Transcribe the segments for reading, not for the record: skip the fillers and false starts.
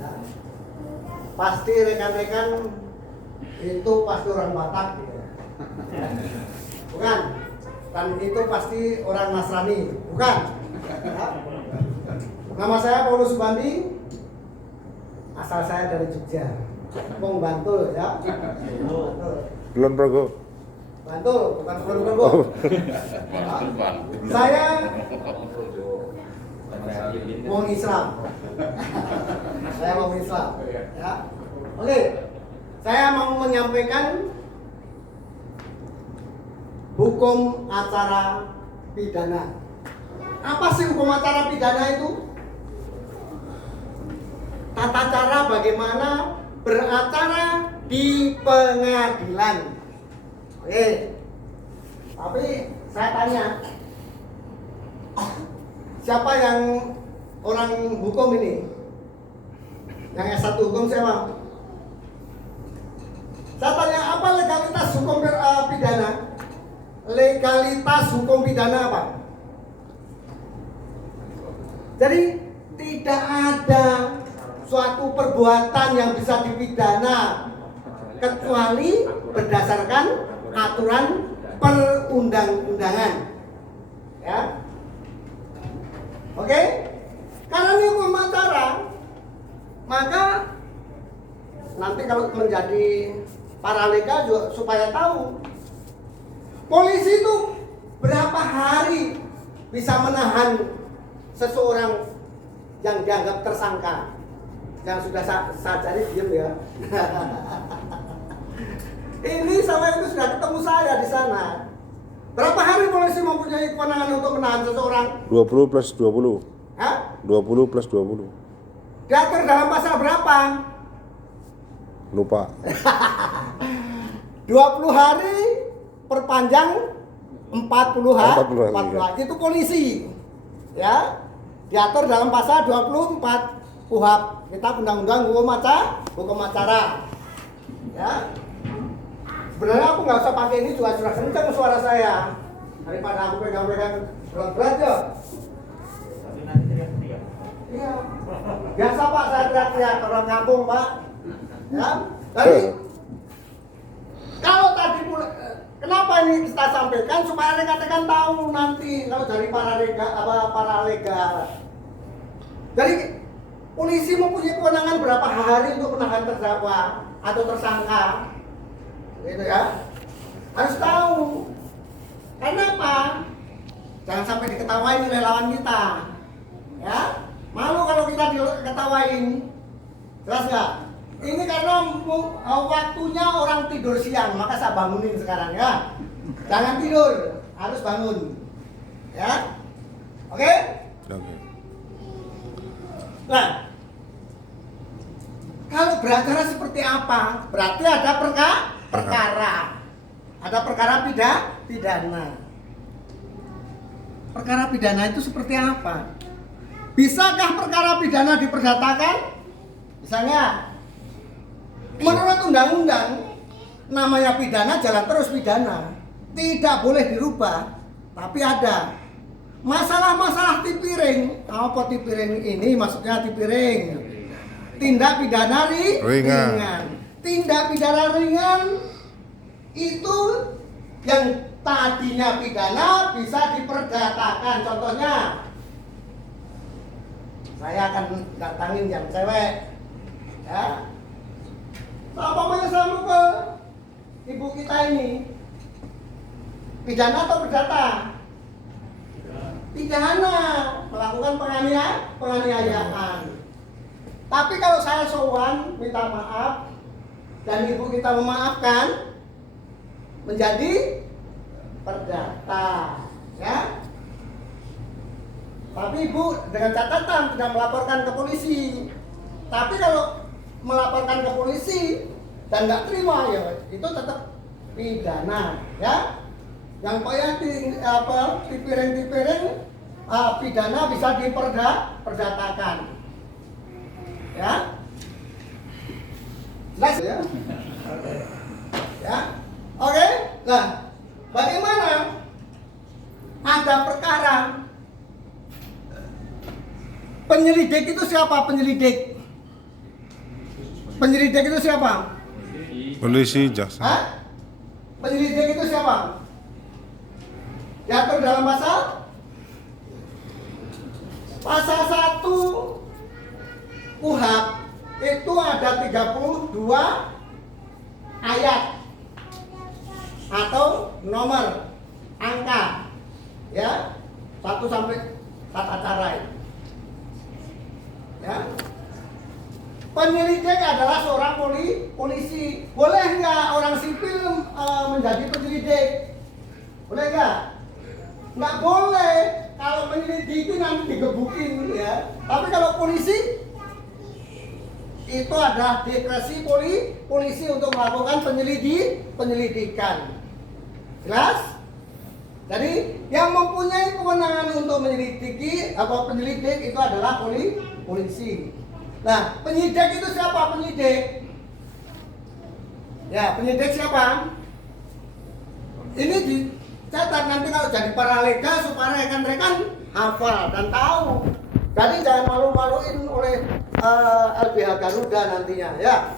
Ya. Pasti rekan-rekan itu pasti orang Batak gitu. Bukan? Dan itu pasti orang Nasrani, bukan? Ya. Nama saya Paulus Subandi, asal saya dari Jogja, Wong Bantul ya. Kulon Progo. Bantul, bukan Kulon Progo. Ya. Saya Wong Islam. Saya Wong Islam. Ya. Oke, saya mau menyampaikan hukum acara pidana. Apa sih hukum acara pidana itu? Tata cara bagaimana beracara di pengadilan. Oke. Tapi saya tanya, siapa yang orang hukum ini? Yang S1 hukum siapa? Saya tanya, apa legalitas hukum pidana? Legalitas hukum pidana apa? Jadi tidak ada suatu perbuatan yang bisa dipidana kecuali berdasarkan aturan perundang-undangan. Ya. Oke? Karena ini hukum acara, maka nanti kalau menjadi paralega juga supaya tahu polisi itu berapa hari bisa menahan seseorang yang dianggap tersangka. Yang sudah saya cari diem ya. Ini sama itu sudah ketemu saya di sana. Berapa hari polisi mempunyai kewenangan untuk menahan seseorang? 20 plus 20. Hah? 20 plus 20. Diatur dalam pasal berapa? Lupa. 20 hari perpanjang 40 hari. 40 hari. Itu polisi. Ya. Diatur dalam pasal 24 KUHP. Kita undang-undang hukum acara. Ya. Sebenarnya aku nggak usah pakai ini juga sudah kencang suara saya. Daripada aku pegang-pegang berat-berat ya. Tapi nanti teriak-teriak. Iya. Biasa Pak saya teriak-teriak orang kampung Pak. Ya. Jadi kalau tadi kenapa ini kita sampaikan supaya rekan-rekan tahu nanti kalau dari para legal. Jadi polisi mempunyai kewenangan berapa hari untuk menahan terdakwa atau tersangka, gitu ya. Harus tahu. Karena apa? Jangan sampai diketawain oleh lawan kita, ya. Malu kalau kita diketawain. Jelas nggak? Ini karena waktunya orang tidur siang, maka saya bangunin sekarang ya. Jangan tidur, harus bangun, ya. Oke? Oke. Nah, kalau beracara seperti apa? Berarti ada perkara. Ada perkara pidana. Perkara pidana itu seperti apa? Bisakah perkara pidana diperdatakan? Misalnya, menurut undang-undang, namanya pidana jalan terus pidana. Tidak boleh dirubah. Tapi ada masalah-masalah tipiring. Apa tipiring ini? Maksudnya tipiring. Tindak pidana ringan. Tindak pidana ringan itu yang tadinya pidana bisa diperdatakan. Contohnya, saya akan datangin yang cewek, ya. Apa saya mau ke ibu kita ini, pidana atau perdata? Pidana, melakukan penganiayaan. Tapi kalau saya sowan, minta maaf, dan ibu kita memaafkan, menjadi perdata, ya. Tapi ibu dengan catatan tidak melaporkan ke polisi. Tapi kalau melaporkan ke polisi dan nggak terima, ya itu tetap pidana, ya. Yang tipiring pidana bisa diperdatakan, ya. Jelas ya? Ya. Oke. Nah, bagaimana ada perkara penyelidik itu siapa penyelidik? Penyelidik itu siapa? Polisi, jaksa. Hah? Penyelidik itu siapa? Diatur dalam pasal 1 KUHP itu ada 32 ayat atau nomor angka, ya, 1 sampai tata cara itu. Ya. Penyelidik adalah seorang polisi. Boleh nggak orang sipil menjadi penyelidik? Boleh nggak? Nggak boleh. Kalau menyelidiki nanti digebukin, ya. Tapi kalau polisi itu ada diskresi polisi untuk melakukan penyelidikan. Jelas? Jadi yang mempunyai kewenangan untuk menyelidiki atau penyelidik itu adalah polisi. Nah, penyidik itu siapa penyidik? Ya, penyidik siapa? Ini dicatat nanti kalau jadi para lega supaya rekan-rekan hafal dan tahu. Jadi jangan malu-maluin oleh LBH Garuda nantinya, ya.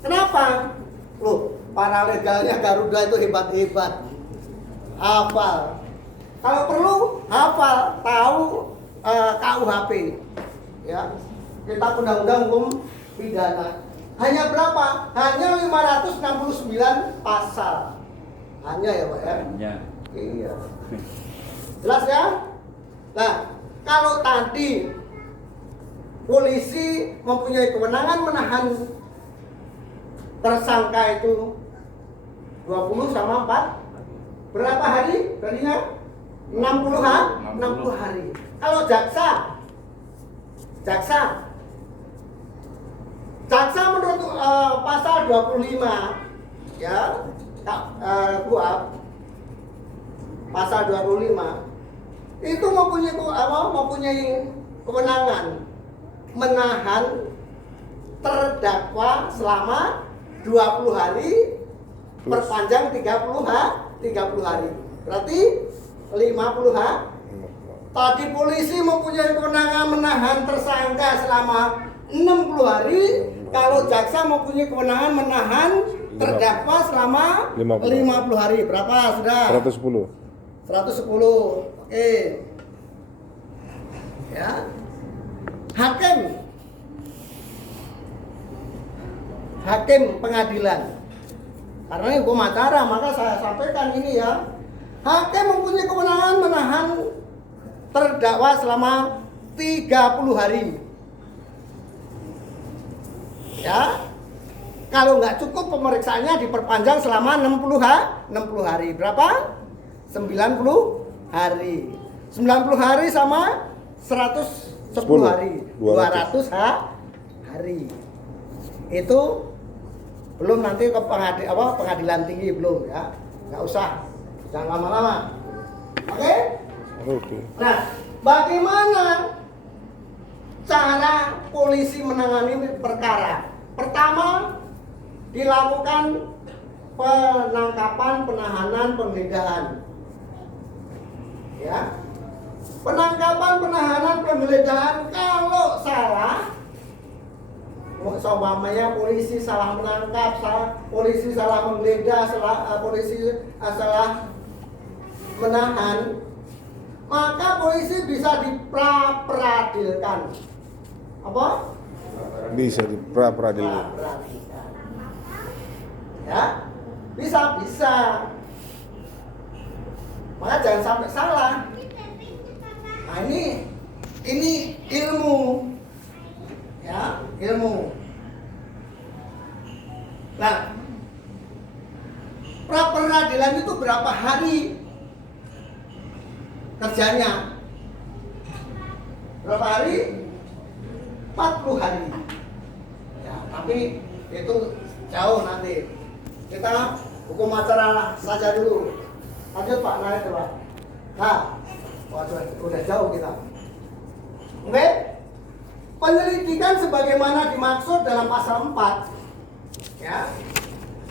Kenapa? Loh, para legalnya Garuda itu hebat-hebat. Hafal. Kalau perlu hafal, tahu KUHP. Ya. Kitab Undang-Undang Hukum Pidana. Hanya berapa? Hanya 569 pasal. Hanya ya, Pak ya? Hanya. Iya. Jelas ya? Nah, kalau tadi polisi mempunyai kewenangan menahan tersangka itu 20 sama 4. Berapa hari? Tadinya 60 hari. Kalau jaksa menurut pasal 25 ya, KUHP pasal 25 itu mempunyai kewenangan menahan terdakwa selama 20 hari perpanjang 30 hari. Berarti 50 hari. Tadi polisi mempunyai kewenangan menahan tersangka selama 60 hari. Kalau jaksa mempunyai kewenangan menahan terdakwa selama 50 hari. Berapa sudah? 110. 110. Oke. Ya. Hakim pengadilan. Karena ini hukum acara, maka saya sampaikan ini ya. Hakim mempunyai kewenangan menahan terdakwa selama 30 hari. Ya. Kalau nggak cukup pemeriksaannya diperpanjang selama 60 hari. Berapa? 90 hari. 90 hari sama 110 hari. 200 hari. Itu belum nanti ke pengadilan tinggi belum ya. Nggak usah. Jangan lama-lama. Oke? Oke. Nah, bagaimana cara polisi menangani perkara? Pertama, dilakukan penangkapan, penahanan, penggeledahan. Ya. Penangkapan, penahanan, penggeledahan kalau salah, seumpamanya polisi salah menangkap, polisi salah menggeledah, polisi salah menahan, maka polisi bisa diperadilkan. Apa? Bisa diperadilkan. Ya, bisa. Maka jangan sampai salah. Nah, ini ilmu, ya, ilmu. Nah, pra peradilan itu berapa hari kerjanya? Berapa hari? 40 hari. Ya, tapi itu jauh nanti. Kita hukum acara saja dulu. Lanjut Pak, naik Pak. Nah, udah jauh kita. Oke? Penyelidikan sebagaimana dimaksud dalam pasal 4. Ya.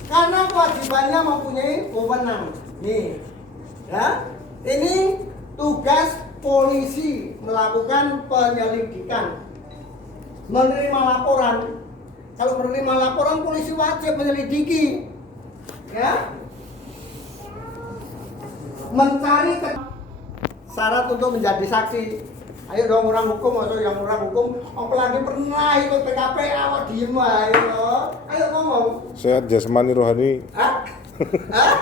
Karena kewajibannya mempunyai wewenang. Nih. Ya. Ini tugas polisi melakukan penyelidikan. Menerima laporan Kalau menerima laporan, polisi wajib menyelidiki, ya, mencari syarat untuk menjadi saksi. Ayo dong orang hukum, atau yang orang hukum, apalagi pernah ikut PKP, awak diem ayo, ayo ngomong. Sehat jasmani rohani. Hah? Hah?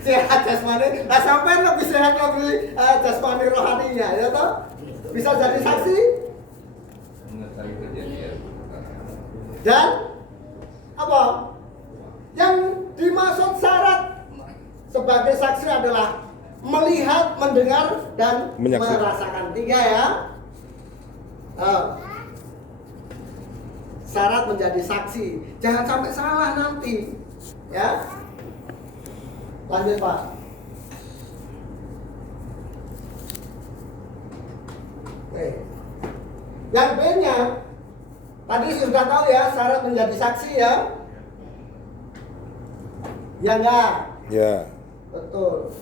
Sehat jasmani. Nah, sampai lebih sehat lebih jasmani rohaninya, ya toh? Bisa jadi saksi. Dan apa? Yang dimaksud syarat sebagai saksi adalah melihat, mendengar, dan Menyaksikan. merasakan. 3 ya. Syarat menjadi saksi. Jangan sampai salah nanti. Ya. Lanjut Pak. Oke. Yang B-nya tadi sudah tahu ya, syarat menjadi saksi ya. Ya enggak? Ya. Betul.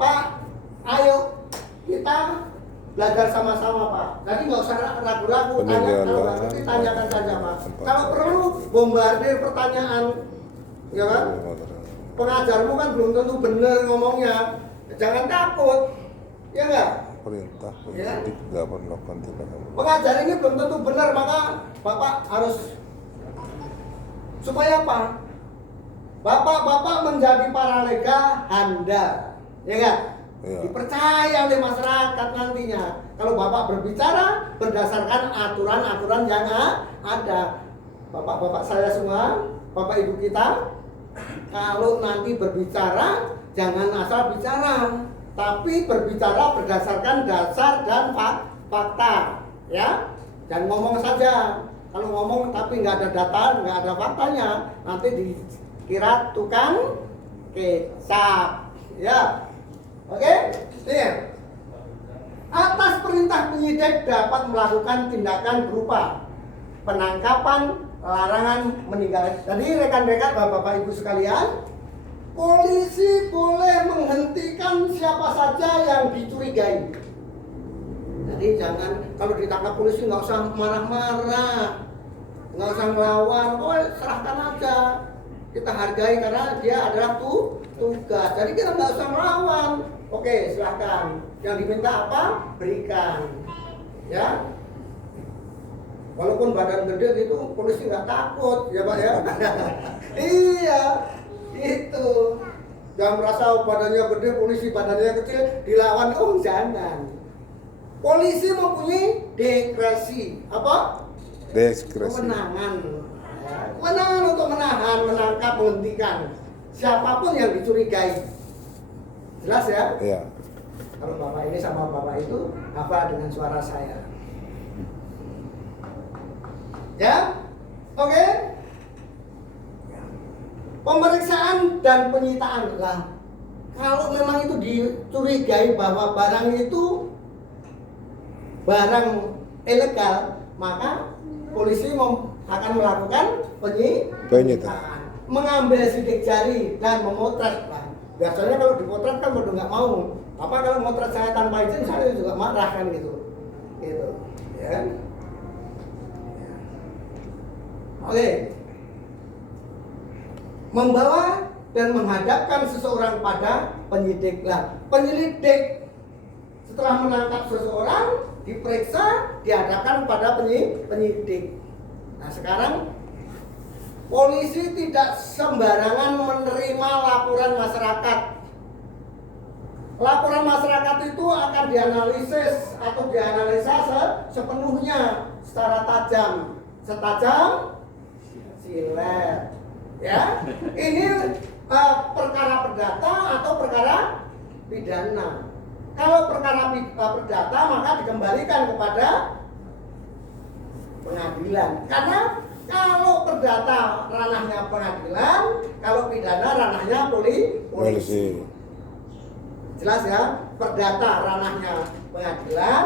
Pak, ayo kita belajar sama-sama Pak. Jadi nggak usah ragu-ragu, tanya, kalau nggak ngerti tanyakan saja Pak. Kalau perlu bombardir pertanyaan, ya kan? Pengajarmu kan belum tentu benar ngomongnya. Jangan takut, ya enggak? Perintah Ya. penyidik nggak melakukan tindakan. Pengajar ini belum tentu benar, maka Bapak harus supaya apa? Bapak menjadi paralega handal, ya kan? Ya. Dipercaya oleh masyarakat nantinya. Kalau Bapak berbicara berdasarkan aturan-aturan yang ada. Bapak-bapak saya semua, Bapak Ibu kita, kalau nanti berbicara jangan asal bicara, tapi berbicara berdasarkan dasar dan fakta, ya. Dan ngomong saja. Kalau ngomong tapi nggak ada data, nggak ada faktanya, nanti dikira tukang kecap, ya. Oke? Nih. Atas perintah penyidik dapat melakukan tindakan berupa penangkapan, larangan meninggal. Jadi rekan-rekan, Bapak Ibu sekalian, polisi boleh menghentikan siapa saja yang dicurigai. Jadi jangan kalau ditangkap polisi nggak usah marah-marah, nggak usah ngelawan, serahkan aja. Kita hargai karena dia adalah tugas. Jadi kita nggak usah melawan. Oke, silahkan. Yang diminta apa? Berikan. Ya. Walaupun badan gede gitu, polisi nggak takut, ya Pak ya. Iya, itu. Jangan merasa badannya gede, polisi badannya kecil, dilawan. Oh jangan. Polisi mempunyai diskresi. Apa? Diskresi. Kewenangan. Kewenangan untuk menahan, menangkap, menghentikan siapapun yang dicurigai. Jelas ya? Ya. Kalau Bapak ini sama Bapak itu apa dengan suara saya? Ya? Oke? Pemeriksaan dan penyitaan lah. Kalau memang itu dicurigai bahwa barang itu barang ilegal, maka polisi akan melakukan penyitaan, mengambil sidik jari dan memotret. Nah, biasanya kalau dipotret kan udah nggak mau. Apa kalau motret saya tanpa izin, saya juga marah kan gitu, gitu, ya kan? Oke. Membawa dan menghadapkan seseorang pada penyidik. Lah, penyelidik setelah menangkap seseorang diperiksa, dihadapkan pada penyidik. Nah sekarang polisi tidak sembarangan menerima laporan masyarakat. Laporan masyarakat itu akan dianalisis atau dianalisa sepenuhnya secara tajam, setajam silet. Ya, ini perkara perdata atau perkara pidana. Kalau perkara perdata maka dikembalikan kepada pengadilan. Karena kalau perdata ranahnya pengadilan, kalau pidana ranahnya polisi. Jelas ya? Perdata ranahnya pengadilan,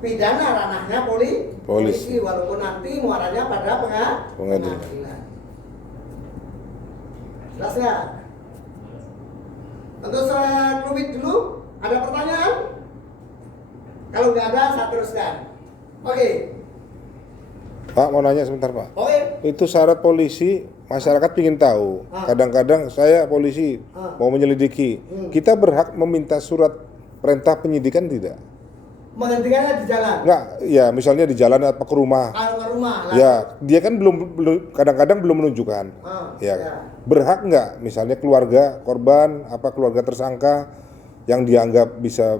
pidana ranahnya polisi. Walaupun nanti muaranya pada pengadilan. Jelas ya? Untuk saya klubit dulu. Ada pertanyaan? Kalau nggak ada, saya teruskan. Oke. Pak mau nanya sebentar Pak. Oke. Itu syarat polisi, masyarakat ingin tahu. Kadang-kadang saya polisi mau menyelidiki. Kita berhak meminta surat perintah penyidikan tidak? Menghentikannya di jalan. Enggak, ya misalnya di jalan atau ke rumah. Kalau ke rumah. Ya, dia kan belum kadang-kadang belum menunjukkan. Ya. Berhak nggak misalnya keluarga korban, keluarga tersangka yang dianggap bisa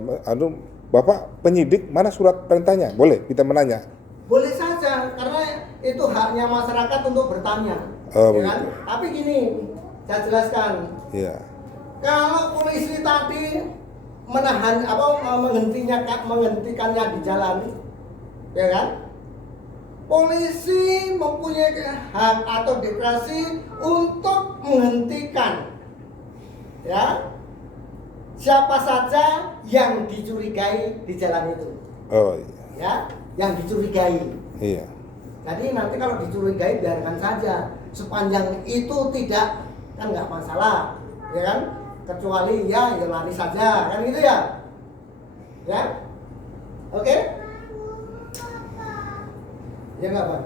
Bapak penyidik mana surat perintahnya? Boleh kita menanya? Boleh saja, karena itu haknya masyarakat untuk bertanya. Oh, ya kan? Tapi gini, saya jelaskan. Iya. Kalau polisi tadi menghentikannya di jalan, ya kan? Polisi mempunyai hak atau diskresi untuk menghentikan, ya, siapa saja yang dicurigai di jalan itu. Oh iya. Ya, yang dicurigai. Iya. Jadi nanti kalau dicurigai biarkan saja, sepanjang itu tidak kan nggak masalah, ya kan? Kecuali ya lari saja, kan gitu ya? Ya, oke? Ya nggak bang?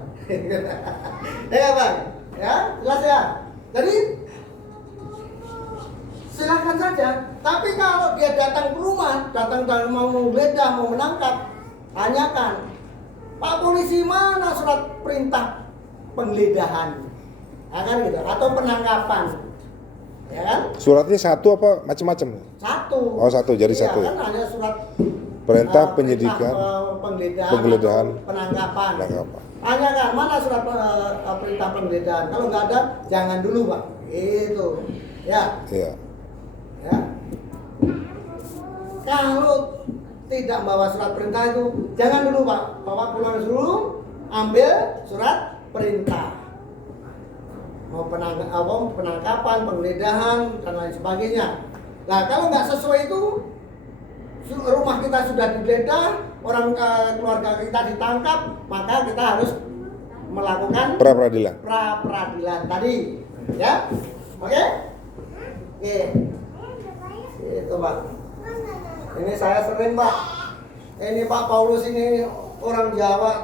Ya nggak bang? Ya, jelas ya. Jadi silakan saja. Tapi kalau dia datang ke rumah, datang mau menggeledah, mau menangkap, tanyakan, Pak polisi mana surat perintah penggeledahan, kan gitu, atau penangkapan, ya kan? Suratnya satu apa macam-macam? Satu. Oh satu, jadi iya, satu. Kan hanya surat Perintah penyidikan, penggeledahan, penggeledahan, penangkapan. penangkapan. Tanyakan mana surat perintah penggeledahan. Kalau nggak ada, jangan dulu Pak. Itu, ya. Iya. Ya. Kalau tidak bawa surat perintah itu, jangan dulu Pak, bawa pulang dulu, ambil surat perintah. Mau penangkapan, penggeledahan dan lain sebagainya. Nah kalau nggak sesuai itu, rumah kita sudah digeledah, orang keluarga kita ditangkap, maka kita harus melakukan Pra peradilan. pra peradilan tadi, ya, oke? Oke. Itu Pak. Ini saya sering Pak. Ini Pak Paulus ini orang Jawa.